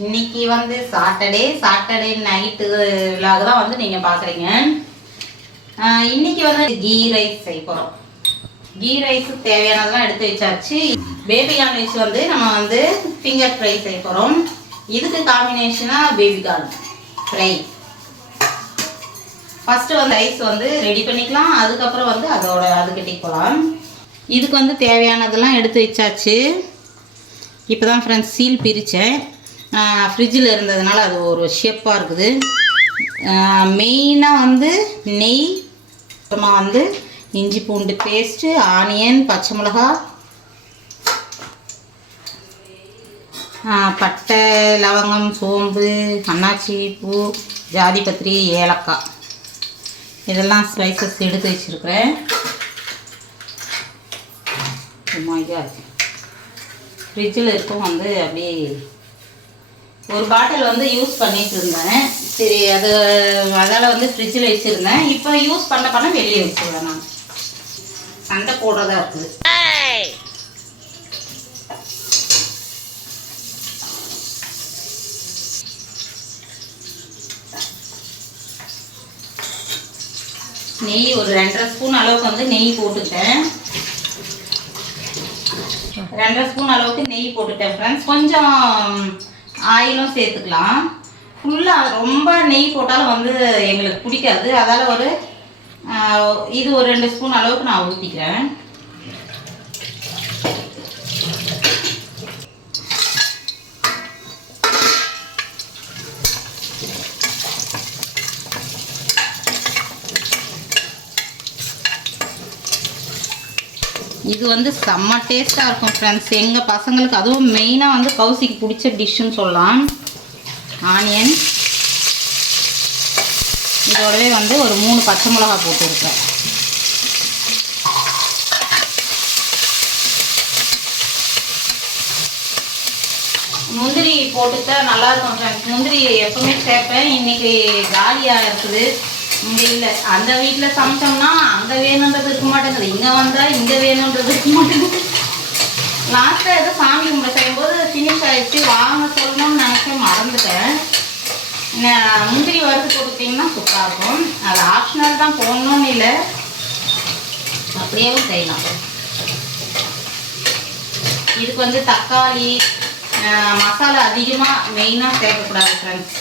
இன்னைக்கு வந்து Saturday Saturday night vlog தான் வந்து நீங்கள் பார்க்குறீங்க இன்னைக்கு வந்து கீ ரைஸ் செய்ய போகிறோம் கீ ரைஸுக்கு தேவையானதெல்லாம் எடுத்து வச்சாச்சு. பேபி கார்ன் வச்சு வந்து நம்ம வந்து ஃபிங்கர் ஃப்ரை செய்ய போகிறோம் இதுக்கு காம்பினேஷனாக பேபி கார்ன் ஃப்ரை ஃபஸ்ட்டு வந்து ரைஸ் வந்து ரெடி பண்ணிக்கலாம். அதுக்கப்புறம் வந்து அதோட அதுக்கிட்டே போகலாம் இதுக்கு வந்து தேவையானதெல்லாம் எடுத்து வச்சாச்சு. இப்போ தான் ஃப்ரெண்ட்ஸ் சீல் பிரித்தேன் ஃப்ரிட்ஜில் இருந்ததுனால அது ஒரு ஷேப்பாக இருக்குது. மெயினாக வந்து நெய் அப்புறமா வந்து இஞ்சி பூண்டு பேஸ்ட்டு ஆனியன் பச்சை மிளகா பட்டை லவங்கம் சோம்பு அன்னாச்சி பூ ஜாதி பத்திரி ஏலக்காய். இதெல்லாம் ஸ்லைசஸ் எடுத்து வச்சுருக்கிறேன். ஃப்ரிட்ஜில் இருக்கும் வந்து அப்படியே ஒரு பாட்டில் வந்து யூஸ் பண்ணிட்டு இருந்தேன் சரி அது அதால் வந்து ஃப்ரிட்ஜில் வச்சுருந்தேன். இப்போ யூஸ் பண்ண பண்ண வெளியே வச்சுருவேன் நான். சண்டை போடுறதா இருக்குது. நெய் ஒரு ரெண்டரை ஸ்பூன் அளவுக்கு வந்து நெய் போட்டுட்டேன் ரெண்டரை ஸ்பூன் அளவுக்கு நெய் போட்டுட்டேன் ஃப்ரெண்ட்ஸ் கொஞ்சம் ஆயிலும் சேர்த்துக்கலாம். ஃபுல்லாக ரொம்ப நெய் போட்டாலும் வந்து எங்களுக்கு பிடிக்காது. அதால் ஒரு இது ஒரு ரெண்டு ஸ்பூன் அளவுக்கு நான் ஊற்றிக்கிறேன் இது வந்து செம்ம டேஸ்ட்டாக இருக்கும் ஃப்ரெண்ட்ஸ் எங்கள் பசங்களுக்கு அதுவும் மெயினாக வந்து கௌசிக்கு பிடிச்ச டிஷ்ஷுன்னு சொல்லலாம். ஆனியன் இதோடவே வந்து ஒரு மூணு பச்சை மிளகா போட்டுருக்கேன் முந்திரி போட்டுத்தான் நல்லா இருக்கும் ஃப்ரெண்ட்ஸ் முந்திரி எப்பவுமே சேர்ப்பேன். இன்னைக்கு காலியாக இருக்குது. இங்கே இல்லை. அந்த வீட்டில் சமைச்சோம்னா அங்கே வேணுன்றது இருக்க மாட்டேங்குது. இங்கே வந்தால் இங்கே வேணுன்றது இருக்க மாட்டேங்குது. லாஸ்ட்டாக ஏதோ சாமி கும்பிட செய்யும்போது ஃபினிஷ் ஆகிடுச்சு வாங்க சொல்லணும்னு நினச்சேன். மறந்துட்டேன். முந்திரி வறுத்து கொடுத்தீங்கன்னா சூப்பராக இருக்கும். அது ஆப்ஷனல் தான். போடணும்னு இல்லை. அப்படியேவும் செய்யலாம். இதுக்கு வந்து தக்காளி மசாலா அதிகமாக மெயினாக சேர்க்கக்கூடாது ஃப்ரெண்ட்ஸ்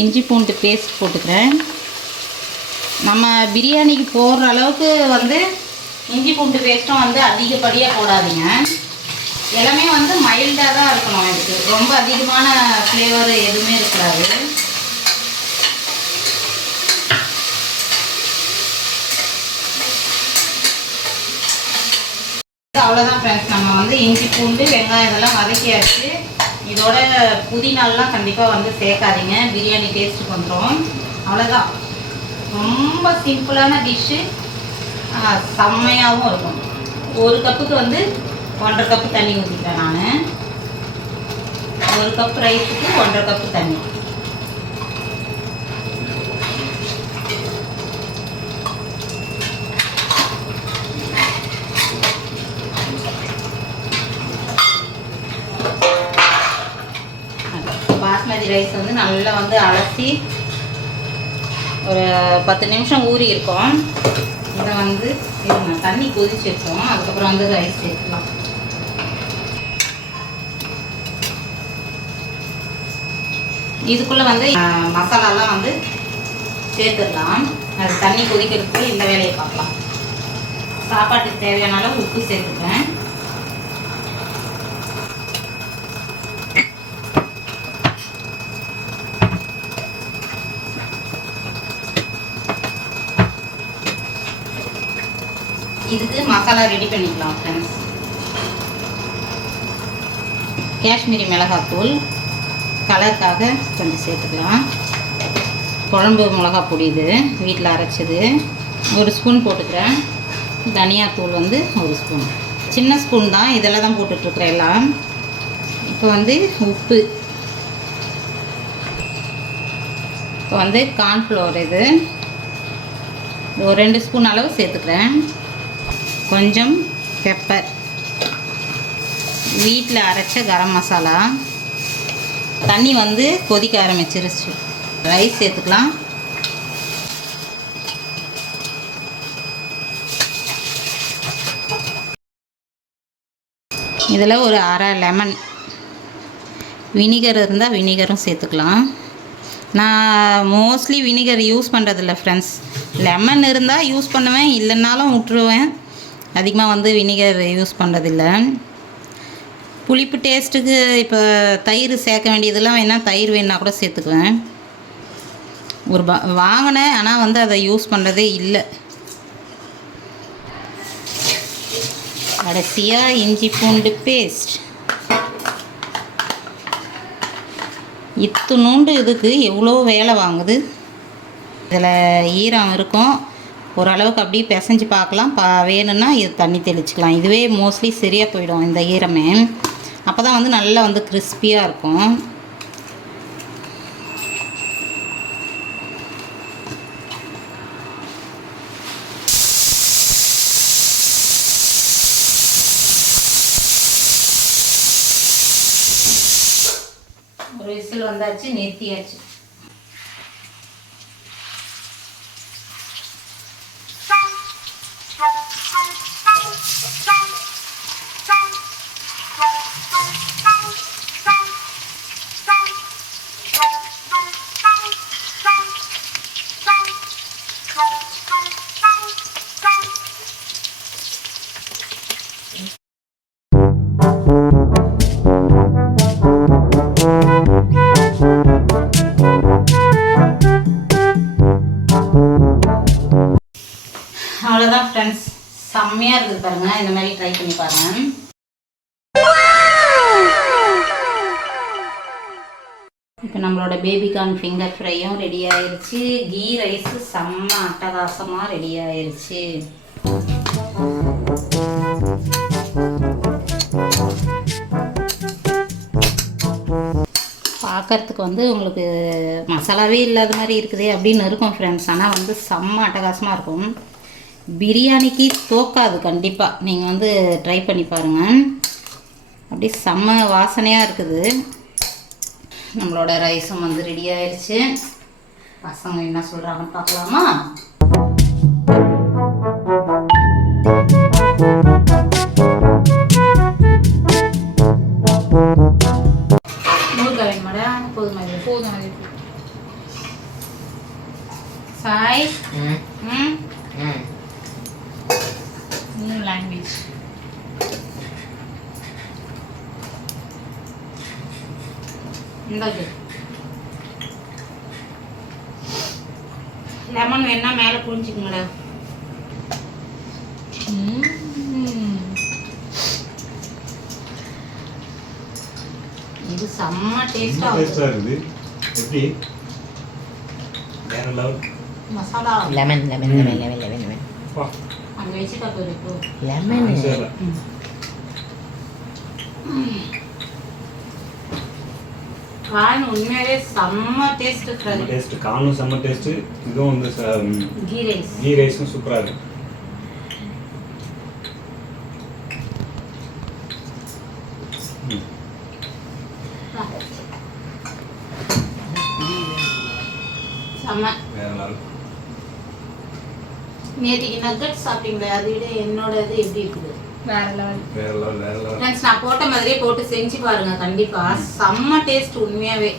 இஞ்சி பூண்டு பேஸ்ட் போட்டுக்கிறேன். நம்ம பிரியாணிக்கு போடுற அளவுக்கு வந்து இஞ்சி பூண்டு பேஸ்ட்டும் வந்து அதிகப்படியாக போடாதீங்க. எல்லாமே வந்து மைல்டாக தான் இருக்கணும். இதுக்கு ரொம்ப அதிகமான ஃப்ளேவர் எதுவுமே இருக்காது. அவ்வளோதான் ஃப்ரெண்ட்ஸ் நம்ம வந்து இஞ்சி பூண்டு வெங்காயம் இதெல்லாம் வதக்கியாச்சு. இதோட புதினாலாம் கண்டிப்பாக வந்து சேர்க்காதீங்க. பிரியாணி டேஸ்ட்டுக்கு வந்துடும் அவ்வளோதான் ரொம்ப சிம்பிளான டிஷ்ஷு செம்மையாகவும் இருக்கும். ஒரு கப்புக்கு வந்து ஒன்றரை கப்பு தண்ணி ஊற்றிக்கிறேன் நான். ஒரு கப் ரைஸுக்கு ஒன்றரை கப்பு தண்ணி. பாஸ்மதி ரைஸ் வந்து நல்லா வந்து அலசி ஒரு பத்து நிமிஷம் ஊறி இருக்கோம். இதை வந்து இருங்க, தண்ணி கொதிச்சு வச்சோம் அதுக்கப்புறம் வந்து ரைஸ் சேர்க்கலாம் இதுக்குள்ளே வந்து மசாலாலாம் வந்து சேர்த்துடலாம். அது தண்ணி கொதிக்கிறதுக்கு இந்த வேலையை பார்க்கலாம். சாப்பாட்டுக்கு தேவையான அளவு உப்பு சேர்த்துக்கிறேன் இதுக்கு மசாலா ரெடி பண்ணிக்கலாம் ஃப்ரெண்ட்ஸ் காஷ்மீரி மிளகாத்தூள் கலருக்காக கொஞ்சம் சேர்த்துக்கலாம். குழம்பு மிளகா பொடி இது வீட்டில் அரைச்சது. ஒரு ஸ்பூன் போட்டுக்கிறேன். தனியாத்தூள் வந்து ஒரு ஸ்பூன் சின்ன ஸ்பூன் தான் இதெல்லாம் தான் போட்டுட்ருக்குறேன் எல்லாம். இப்போ வந்து உப்பு. இப்போ வந்து கார்ன்ஃப்ளவர் இது. ஒரு ரெண்டு ஸ்பூன் அளவு சேர்த்துக்கிறேன். கொஞ்சம் பெப்பர் வீட்டில் அரைச்ச கரம் மசாலா. தண்ணி வந்து கொதிக்க ஆரம்பிச்சிருச்சு. ரைஸ் சேர்த்துக்கலாம். இதில் ஒரு அரை லெமன் வினிகர் இருந்தால் வினிகரும் சேர்த்துக்கலாம். நான் மோஸ்ட்லி வினிகர் யூஸ் பண்ணுறதில்ல ஃப்ரெண்ட்ஸ் லெமன் இருந்தால் யூஸ் பண்ணுவேன் இல்லைன்னாலும் விட்டுருவேன். அதிகமாக வந்து வினிகர் யூஸ் பண்ணுறதில்ல புளிப்பு டேஸ்ட்டுக்கு இப்போ தயிர் சேர்க்க வேண்டியதெல்லாம் வேணால் தயிர் வேணால் கூட சேர்த்துக்குவேன். ஒரு பா வாங்கினேன் ஆனால் வந்து அதை யூஸ் பண்ணுறதே இல்லை. கடைசியாக இஞ்சி பூண்டு பேஸ்ட் இத்துணூண்டு இதுக்கு எவ்வளோ வேலை வாங்குது? இதில் ஈரம் இருக்கும். ஓரளவுக்கு அப்படியே பிசைஞ்சு பார்க்கலாம். பா வேணும்னா இது தண்ணி தெளிச்சிக்கலாம். இதுவே மோஸ்ட்லி சரியாக போயிடும் இந்த ஈரமே. அப்போ தான் வந்து நல்லா வந்து கிறிஸ்பியாக இருக்கும். ஒரு விசில் வந்தாச்சு நிறுத்தியாச்சு. செம்மையாக இருக்குது பாருங்கள் இந்த மாதிரி ட்ரை பண்ணி பாருங்கள் இப்போ நம்மளோட பேபிகார்ன் ஃபிங்கர் ஃப்ரையும் ரெடி ஆயிருச்சு. கீ ரைஸு செம்ம அட்டகாசமாக ரெடி ஆயிருச்சு. பார்க்கறதுக்கு வந்து உங்களுக்கு மசாலாவே இல்லாத மாதிரி இருக்குது அப்படின்னு இருக்கும் ஃப்ரெண்ட்ஸ் ஆனால் வந்து செம்ம அட்டகாசமாக இருக்கும். பிரியாணிக்கு தோக்காது கண்டிப்பாக நீங்கள் வந்து ட்ரை பண்ணி பாருங்கள் அப்படியே செம்ம வாசனையாக இருக்குது. நம்மளோட ரைஸும் வந்து ரெடி ஆயிடுச்சு பசங்க என்ன சொல்கிறாங்கன்னு பார்க்கலாமா? போதுமா சாய்? ம்? ம். நியூ லாங்குவேஜ் இந்தாக்கு லெமன் வேணா மேலே புரிஞ்சுக்குங்களா இது செம்ம டேஸ்டாக இருக்குது. எப்படி? வேற level masala. Lemon lemon lemon lemon lemon lemon பா அங்கே வச்சுட்டா போயிருக்கு லெமன் சரி காயின் உண்மையாலே செம்ம டேஸ்ட் இருக்கிறது டேஸ்ட் காணும் செம்ம டேஸ்ட் இதுவும் வந்து ச- ம், கீ ரைஸ் கீ ரைஸும் சூப்பராக இருக்கு ம். செம்ம வேற லெவல் நேற்றுக்கு நக்கட் சாப்பிட்டீங்களே அதை விட என்னோட இது எப்படி இருக்குது? வேற லெவல். வேற லெவல் வேற லெவல். ஃப்ரெண்ட்ஸ் நான் போட்ட மாதிரியே போட்டு செஞ்சு பாருங்க கண்டிப்பா. செம்ம டேஸ்ட் உண்மையாவே.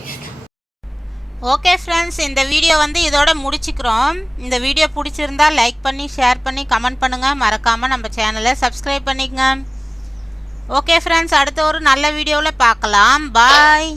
ஓகே ஃப்ரெண்ட்ஸ் இந்த வீடியோ வந்து இதோட முடிச்சுக்கிறோம். இந்த வீடியோ பிடிச்சிருந்தா லைக் பண்ணி ஷேர் பண்ணி கமெண்ட் பண்ணுங்கள் மறக்காமல் நம்ம சேனலை சப்ஸ்கிரைப் பண்ணிக்கங்க. ஓகே ஃப்ரெண்ட்ஸ் அடுத்த ஒரு நல்ல வீடியோவில் பார்க்கலாம். பாய்